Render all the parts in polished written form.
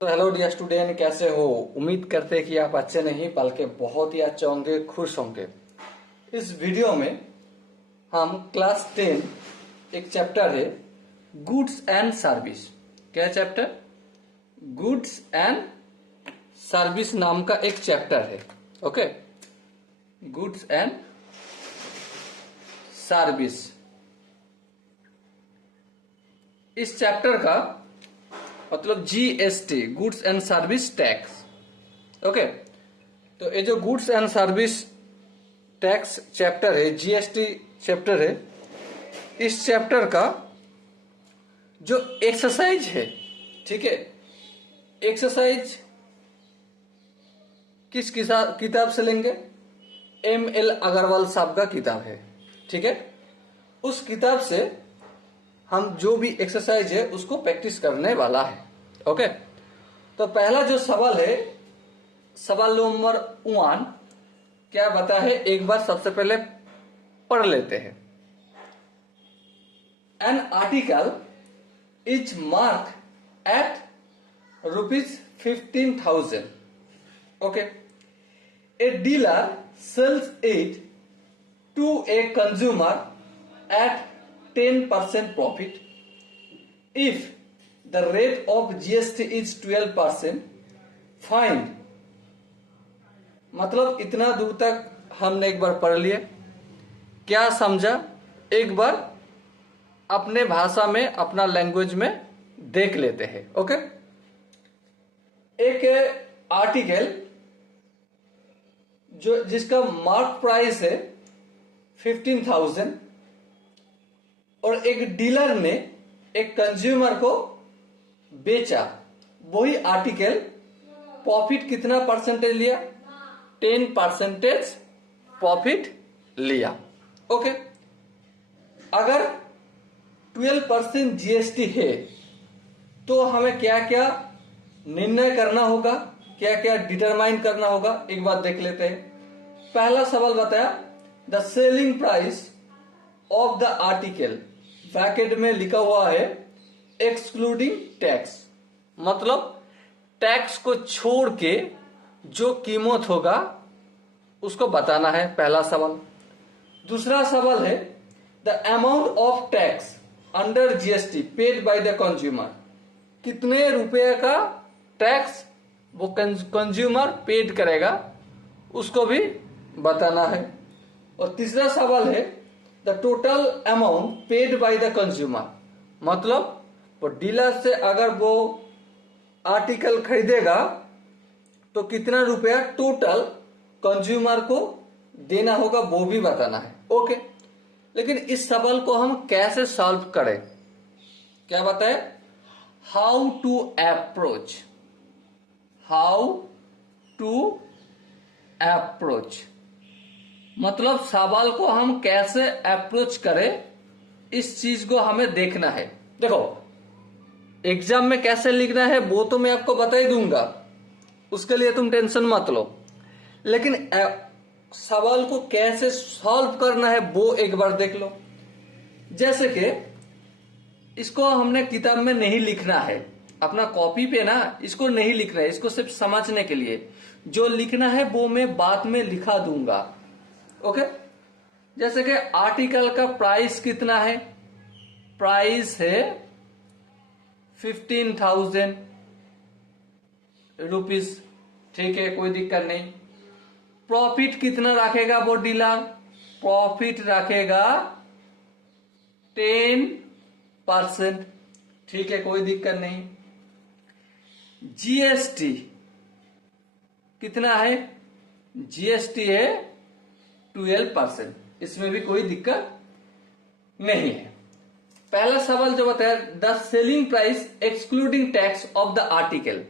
तो hello dear student, कैसे हो? उम्मीद करते हैं कि आप अच्छे नहीं बल्कि बहुत ही अच्छे होंगे, खुश होंगे। इस वीडियो में हम क्लास 10 एक चैप्टर है गुड्स एंड सर्विस। क्या चैप्टर? गुड्स एंड सर्विस नाम का एक चैप्टर है। Okay, goods and service. इस चैप्टर का मतलब GST, goods and service tax. Okay, तो ये जो goods and service tax chapter है, जीएसटी चैप्टर है, इस चैप्टर का जो एक्सरसाइज है, ठीक है, एक्सरसाइज किस किताब से लेंगे? एम.एल. अग्रवाल साहब का किताब है, ठीक है। उस किताब से हम जो भी एक्सरसाइज है उसको प्रैक्टिस करने वाला है। ओके, तो पहला जो सवाल है, सवाल नंबर 1, क्या बता है? एक बार सबसे पहले पढ़ लेते हैं। An article is mark at ₹15,000। Okay, a dealer sells it to a consumer at 10% profit. If the rate of GST is 12%, find। मतलब इतना दूर तक हमने एक बार पढ़ लिया। क्या समझा? एक बार अपने भाषा में, अपना लैंग्वेज में देख लेते हैं। ओके, एक आर्टिकल जो जिसका मार्क प्राइस है 15,000 और एक डीलर ने एक कंज्यूमर को बेचा, वही आर्टिकल प्रॉफिट कितना परसेंटेज लिया? 10% प्रॉफिट लिया। ओके, अगर 12% जीएसटी है तो हमें क्या क्या निर्णय करना होगा, क्या क्या डिटरमाइन करना होगा, एक बार देख लेते हैं। पहला सवाल बताया, the selling price of the article, bracket में लिखा हुआ है एक्सक्लूडिंग टैक्स, मतलब टैक्स को छोड़ के जो कीमत होगा उसको बताना है, पहला सवाल। दूसरा सवाल है the amount of tax under GST paid by the consumer, कितने रुपए का टैक्स वो कंज्यूमर पेड करेगा उसको भी बताना है। और तीसरा सवाल है the total amount paid by the consumer, मतलब वो डीलर से अगर वो आर्टिकल खरीदेगा तो कितना रुपया टोटल कंज्यूमर को देना होगा, वो भी बताना है। ओके, लेकिन इस सवाल को हम कैसे सॉल्व करें, क्या बताए? How to approach, how to approach, मतलब सवाल को हम कैसे अप्रोच करें, इस चीज को हमें देखना है। देखो, एग्जाम में कैसे लिखना है वो तो मैं आपको बता ही दूंगा, उसके लिए तुम टेंशन मत लो, लेकिन सवाल को कैसे सॉल्व करना है वो एक बार देख लो। जैसे कि इसको हमने किताब में नहीं लिखना है, अपना कॉपी पे ना इसको नहीं लिखना है, इसको सिर्फ समझने के लिए जो लिखना है वो मैं बाद में लिखा दूंगा। ओके, जैसे कि आर्टिकल का प्राइस कितना है? प्राइस है 15,000 रुपीज, ठीक है, कोई दिक्कत नहीं। प्रॉफिट कितना रखेगा वो डीलर? प्रॉफिट रखेगा 10%, ठीक है, कोई दिक्कत नहीं। जीएसटी कितना है? जीएसटी है 12%, इसमें भी कोई दिक्कत नहीं है। पहला सवाल जो बताया, the selling price excluding tax of the article,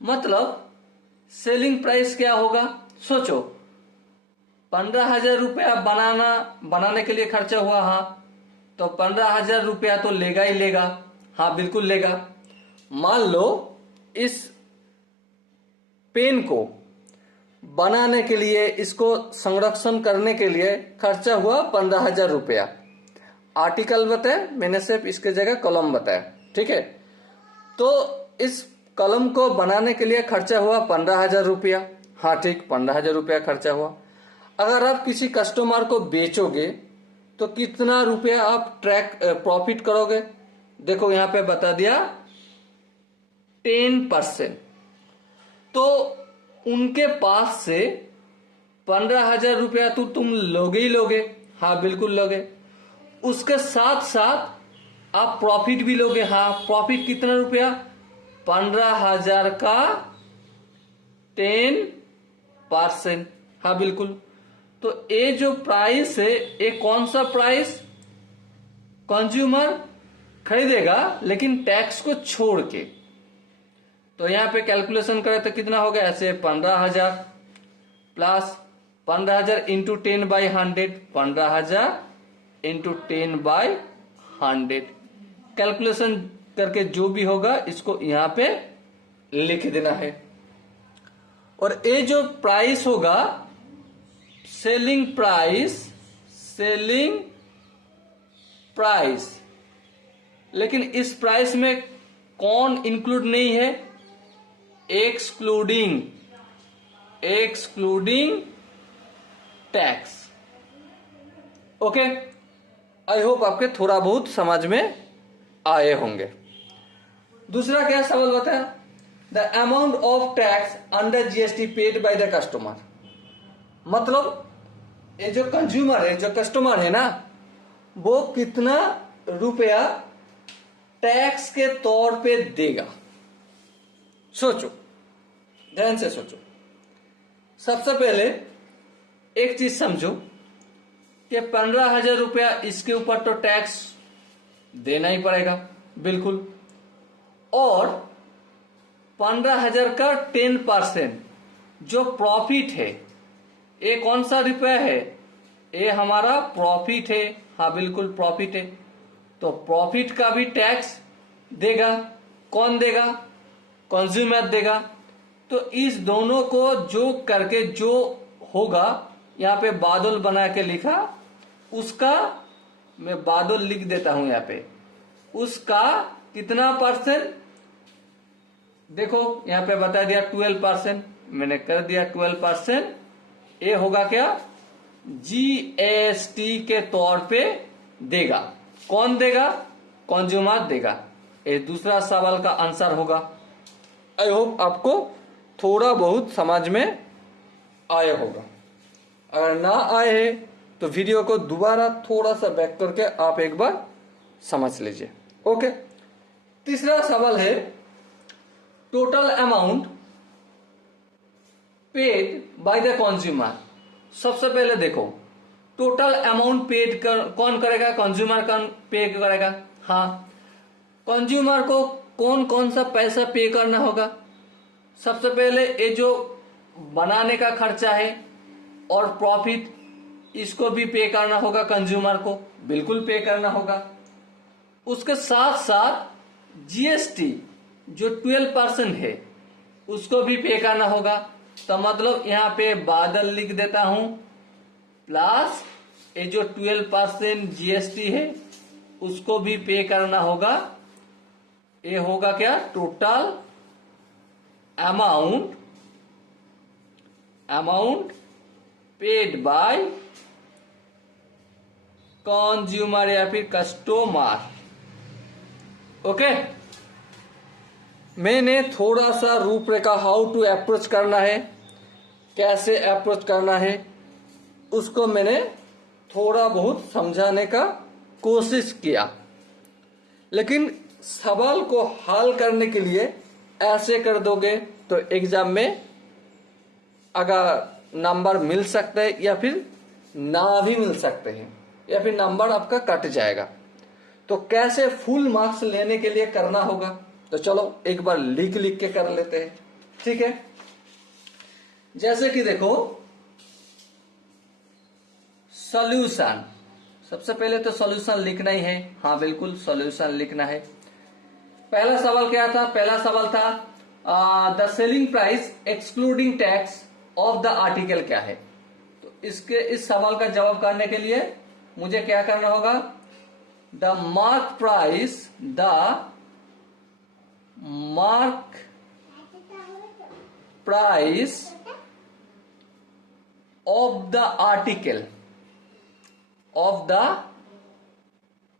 मतलब सेलिंग प्राइस क्या होगा? सोचो, 15,000 रुपया बनाने के लिए खर्चा हुआ, हाँ, तो 15,000 रुपया तो लेगा ही लेगा, हाँ बिल्कुल लेगा। मान लो इस पेन को बनाने के लिए, इसको संरक्षण करने के लिए खर्चा हुआ 15,000 रुपया। आर्टिकल बताया मैंने, सिर्फ इसके जगह कॉलम बताया, ठीक है। तो इस कलम को बनाने के लिए खर्चा हुआ 15,000 रुपया। हाँ ठीक, 15,000 रुपया खर्चा हुआ। अगर आप किसी कस्टमर को बेचोगे तो कितना रुपया आप प्रॉफिट करोगे? देखो यहां पे बता दिया 10%। तो उनके पास से 15,000 रुपया तो तुम लोगे ही लोगे। हाँ बिल्कुल लोगे। उसके साथ साथ आप प्रॉफिट भी लोगे। हाँ, प्रॉफिट कितना रुपया? 15,000 का 10%। हाँ बिल्कुल। तो ये जो प्राइस है, ये कौन सा प्राइस? कंज्यूमर खरीदेगा लेकिन टैक्स को छोड़ के। तो यहां पे कैलकुलेशन करें तो कितना हो गया? ऐसे 15,000 प्लस 15,000 इंटू 10/100, 15,000 इंटू 10/100। कैलकुलेशन करके जो भी होगा इसको यहां पे लिख देना है। और ये जो प्राइस होगा सेलिंग प्राइस, लेकिन इस प्राइस में कौन इंक्लूड नहीं है? Excluding tax. Okay, I hope आपके थोड़ा बहुत समझ में आए होंगे। दूसरा क्या सवाल बताया? The amount of tax under GST paid by the customer. मतलब ये जो कंज्यूमर है, जो कस्टमर है ना, वो कितना रुपया टैक्स के तौर पे देगा? सोचो, ध्यान से सोचो। सबसे पहले एक चीज समझो कि 15,000 रुपया इसके ऊपर तो टैक्स देना ही पड़ेगा, बिल्कुल। और 15,000 का 10% जो प्रॉफिट है, ये कौन सा रुपया है? ये हमारा प्रॉफिट है। हाँ बिल्कुल प्रॉफिट है। तो प्रॉफिट का भी टैक्स देगा। कौन देगा? कंज्यूमर देगा। तो इस दोनों को जो करके जो होगा, यहां पे बादल बना के लिखा, उसका मैं बादल लिख देता हूं यहां पे। उसका कितना परसेंट? देखो यहां पे बता दिया 12%, मैंने कर दिया 12%। ये होगा क्या? जीएसटी के तौर पे देगा। कौन देगा? कंज्यूमर देगा। ये दूसरा सवाल का आंसर होगा। आई होप आपको थोड़ा बहुत समझ में आया होगा। अगर ना आए है तो वीडियो को दोबारा थोड़ा सा बैक करके आप एक बार समझ लीजिए। ओके, तीसरा सवाल है total amount paid by the consumer. सबसे पहले देखो, टोटल अमाउंट पेड कौन करेगा? कंज्यूमर पे करेगा। हाँ, कंज्यूमर को कौन कौन सा पैसा पे करना होगा? सबसे पहले ये जो बनाने का खर्चा है और प्रॉफिट, इसको भी पे करना होगा कंज्यूमर को, बिल्कुल पे करना होगा। उसके साथ साथ जीएसटी जो 12% है उसको भी पे करना होगा। तो मतलब यहां पे बादल लिख देता हूं, प्लस ये जो 12% जीएसटी है उसको भी पे करना होगा। ये होगा क्या? Total amount paid by consumer या फिर कस्टमर। ओके, मैंने थोड़ा सा रूपरेखा हाउ टू अप्रोच करना है, कैसे अप्रोच करना है, उसको मैंने थोड़ा बहुत समझाने का कोशिश किया। लेकिन सवाल को हल करने के लिए ऐसे कर दोगे तो एग्जाम में अगर नंबर मिल सकते हैं या फिर ना भी मिल सकते हैं, या फिर नंबर आपका कट जाएगा। तो कैसे फुल मार्क्स लेने के लिए करना होगा, तो चलो एक बार लिख लिख के कर लेते हैं। ठीक है, जैसे कि देखो सॉल्यूशन, सबसे पहले तो सॉल्यूशन लिखना ही है। हाँ बिल्कुल सॉल्यूशन लिखना है। पहला सवाल क्या था? पहला सवाल था the selling price excluding tax of the article क्या है। तो इस सवाल का जवाब करने के लिए मुझे क्या करना होगा? The mark price of the article, of the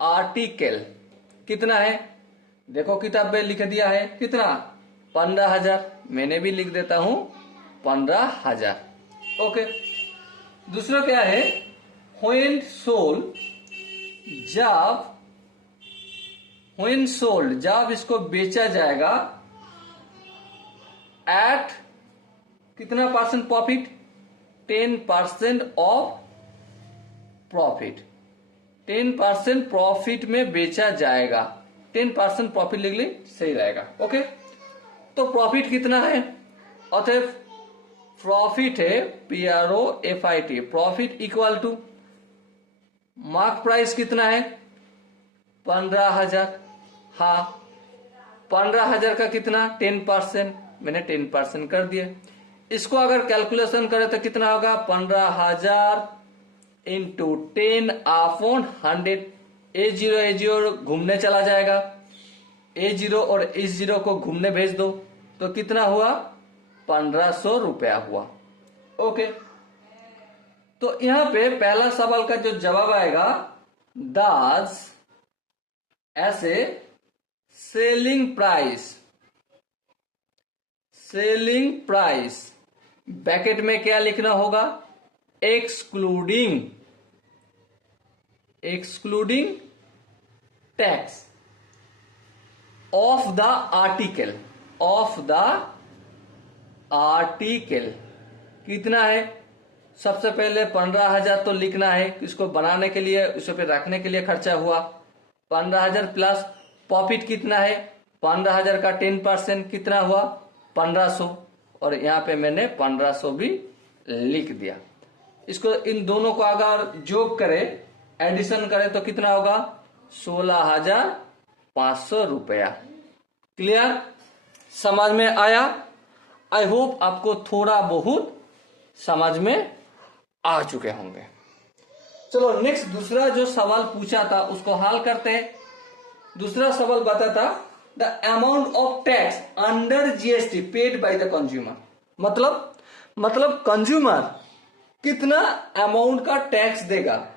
article कितना है? देखो किताब में लिख दिया है कितना, 15,000। मैंने भी लिख देता हूं 15,000। ओके, दूसरा क्या है, व्हेन सोल्ड, जब इसको बेचा जाएगा एट कितना percent profit, 10% of profit, 10% profit में बेचा जाएगा। 10% प्रॉफिट लिख ली, सही रहेगा। ओके, तो प्रॉफिट कितना है, अतः प्रॉफिट है PROFIT, profit equal to mark price कितना है 15,000। हाँ, 15,000 का कितना 10%, मैंने 10% कर दिया। इसको अगर कैलकुलेशन करें तो कितना होगा, 15,000 इंटू 10 अपॉन 100। A0 घूमने चला जाएगा, A0 और इस 0 को घूमने भेज दो तो कितना हुआ, 1500 रुपया हुआ। ओके, तो यहां पे पहला सवाल का जो जवाब आएगा, दाज ऐसे सेलिंग प्राइस ब्रैकेट में क्या लिखना होगा, excluding tax of the article कितना है। सबसे पहले 15,000 तो लिखना है, इसको बनाने के लिए, उसे पे रखने के लिए खर्चा हुआ 15,000 प्लस प्रॉफिट कितना है 15,000 का 10% कितना हुआ 1500, और यहाँ पे मैंने 1500 भी लिख दिया। इसको इन दोनों को अगर जोड़ करें, एडिशन करें तो कितना होगा 16,500 रुपया। क्लियर, समझ में आया? आई होप आपको थोड़ा बहुत समझ में आ चुके होंगे। चलो नेक्स्ट, दूसरा जो सवाल पूछा था उसको हल करते हैं। दूसरा सवाल बताता, the amount of tax under GST paid by the consumer, मतलब कंज्यूमर कितना अमाउंट का टैक्स देगा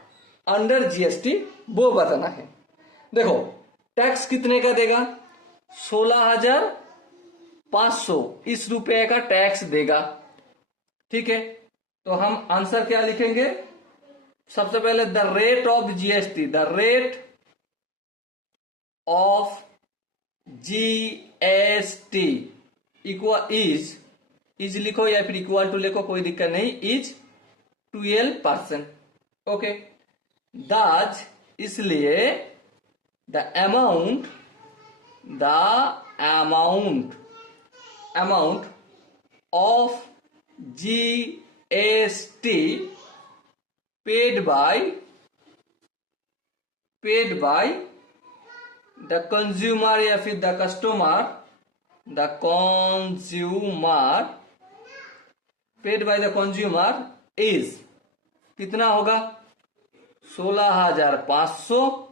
अंडर GST, वो बताना है। देखो टैक्स कितने का देगा, 16,500 इस रुपए का टैक्स देगा। ठीक है, तो हम आंसर क्या लिखेंगे, सबसे पहले the rate of GST, the rate of GST equal is लिखो या फिर इक्वल टू लिखो, कोई दिक्कत नहीं, इज 12%। ओके, दाज इसलिए the amount of GST paid by the consumer या फिर the customer, paid by the consumer is कितना होगा 16,500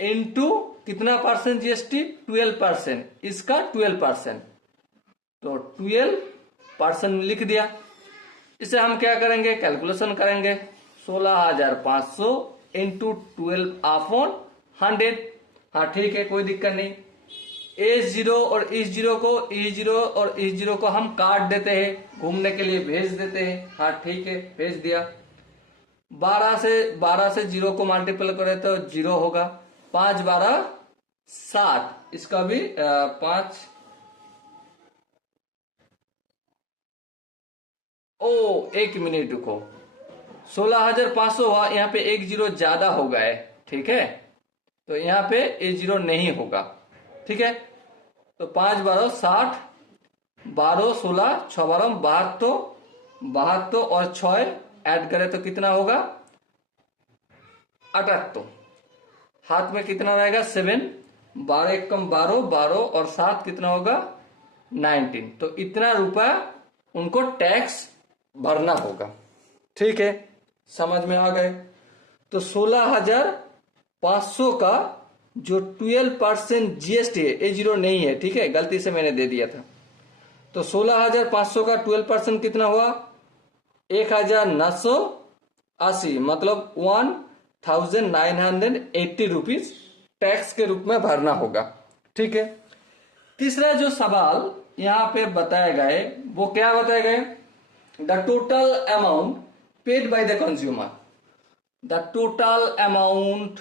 इंटू कितना परसेंट GST 12%, इसका 12%, तो 12% लिख दिया। इसे हम क्या करेंगे, कैलकुलेशन करेंगे, 16,500 इंटू 12 अपॉन 100। हाँ ठीक है, कोई दिक्कत नहीं। A0 और इस 0 को हम काट देते हैं, घूमने के लिए भेज देते हैं। हाँ ठीक है, भेज दिया। 12 से 0 को मल्टीपल करें तो 0 होगा, 5 12 7, इसका भी 5 1 मिनट रुको, 16,500 हुआ, यहाँ पे 1 0 ज्यादा हो गया है। ठीक है, तो यहाँ पे A0 नहीं होगा। ठीक है, तो 5 12 60, 12 16 6 12 72 और 6 ऐड करें तो कितना होगा 78। हाथ में कितना रहेगा 7, 12 1 कम 12 और 7 कितना होगा 19। तो इतना रुपया उनको टैक्स भरना होगा। ठीक है, समझ में आ गए? तो 16,500 का जो 12% GST है, A0 नहीं है, ठीक है, गलती से मैंने दे दिया था, तो 16,500 का 12% कितना हुआ? 1,980, मतलब 1,980 रुपीज टैक्स के रूप में भरना होगा। ठीक है। तीसरा जो सवाल यहां पे बताए गए वो क्या बताए गए? The total amount paid by the consumer, the total amount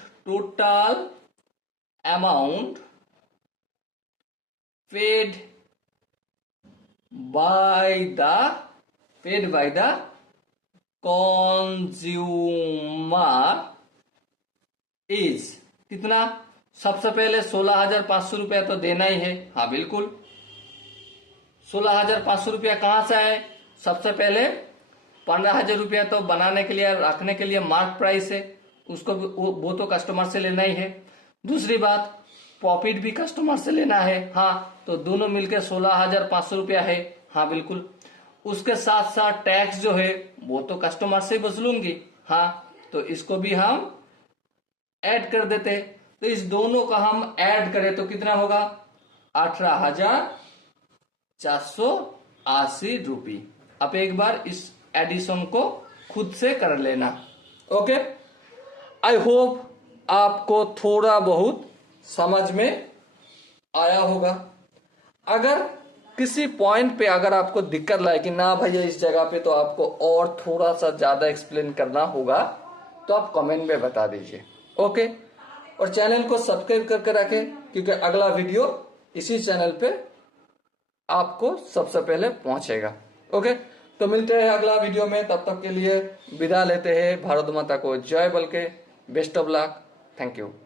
paid by the consumer is कितना? सबसे पहले 16,500 रुपया तो देना ही है। हाँ बिल्कुल, 16,500 रुपया कहां से है? सबसे पहले 15,000 रुपया तो बनाने के लिए, रखने के लिए मार्क प्राइस है, उसको वो तो कस्टमर से लेना ही है। दूसरी बात, प्रॉफिट भी कस्टमर से लेना है। हाँ, तो दोनों मिलकर 16,500 रुपया है। हाँ बिल्कुल। उसके साथ साथ टैक्स जो है वो तो कस्टमर से वसूलूंगी। हाँ, तो इसको भी हम ऐड कर देते। तो इस दोनों का हम ऐड करें तो कितना होगा? 18,480 रुपये। अब एक बार इस एडिशन को खुद से कर लेना। ओके, आई होप आपको थोड़ा बहुत समझ में आया होगा। अगर किसी पॉइंट पे अगर आपको दिक्कत लगे कि ना भैया इस जगह पे तो आपको और थोड़ा सा ज्यादा एक्सप्लेन करना होगा, तो आप कमेंट में बता दीजिए। ओके, और चैनल को सब्सक्राइब करके रखें, क्योंकि अगला वीडियो इसी चैनल पे आपको सबसे पहले पहुंचेगा। ओके, तो मिलते हैं अगला वीडियो में। तब तक के लिए विदा लेते हैं। भारत माता को जय बोल के best of luck. Thank you.